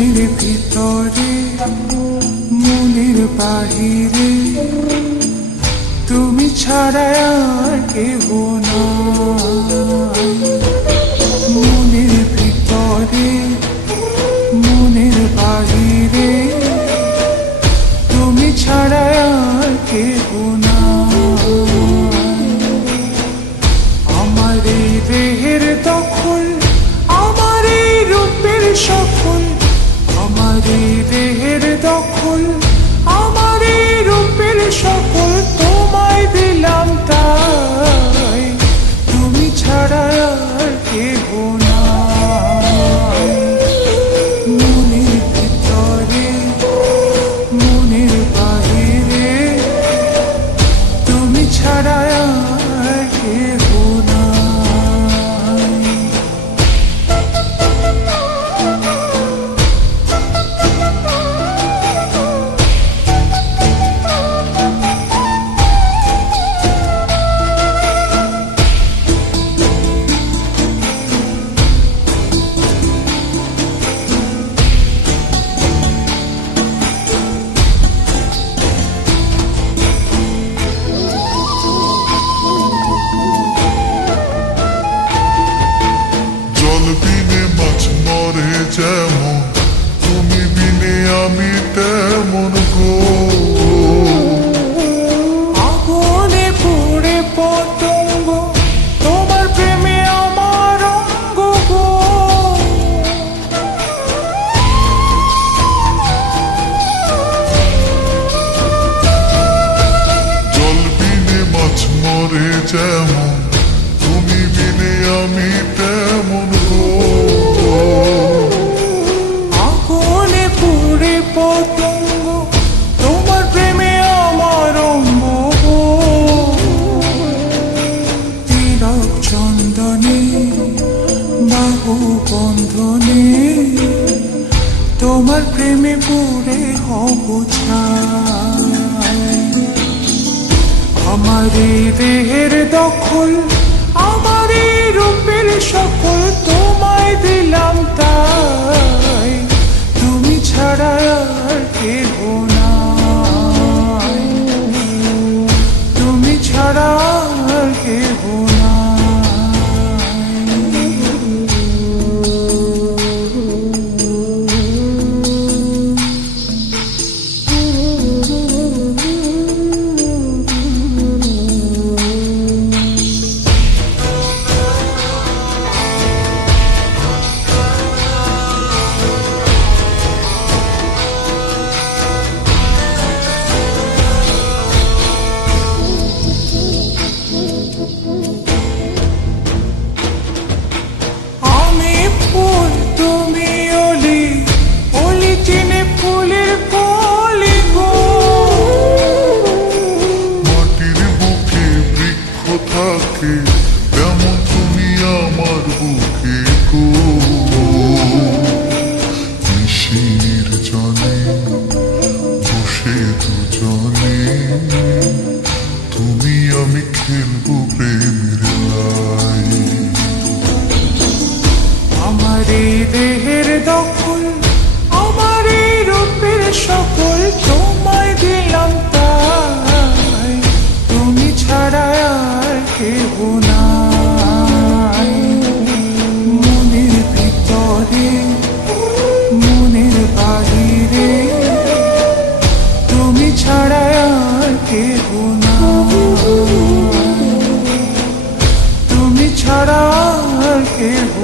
মনের ভিতরে মনের বাহিরে তুমি ছাড়া আর কেহ নাই। মনের ভিতরে মনের বাহিরে তুমি ছাড়া আর কেহ নাই। আমার এই দেহের দখল, আমার এই রূপের সকল, আমার এই দেহের দখল, আমার এই রূপের সকল তোমায় দিলাম তাই, তুমি ছাড়া আর কেহ নাই। মনের ভিতরে মনের বাহিরে তুমি ছাড়া আর কেহ নাই। জল বিনে মাছ মরে যেমন, তুমি বিনে আমি তেমন গো। আগুনে পুড়ে পতঙ্গ, তোমার প্রেমে আমার অঙ্গ গো। জল বিনে মাছ মরে যেমন, তুমি বিনে আমি তেমন গো। আগুনে পুড়ে পতঙ্গ, তোমার প্রেমে আমার অঙ্গ গো। তিলক চন্দনে বাহু বন্ধনে তোমার প্রেমে পুড়ে হব ছাই। আমার এই দেহের দখল, আমার এই রূপের সকল তোমায় দিলাম তাই, তুমি ছাড়া আর কেহ নাই। তুমি ছাড়া আর কেহ নাই। আমি ফুল তুমি অলি, অলি চিনে ফুলের কলি গো। মাটির বুকে বৃক্ষ থাকে, তেমন তুমি আমার বুকে গো। নিশির জনে বসে দুজনে, তুমি আমি খেলবো প্রেমের লাই। আমার এই দেহের দখল, আমার এই রূপের সকল তোমায় দিলাম তাই, তুমি ছাড়া আর কেহ নাই। মনের ভিতরে মনের বাহিরে তুমি ছাড়া আর কেহ নাই। তুমি ছাড়া আর কেহ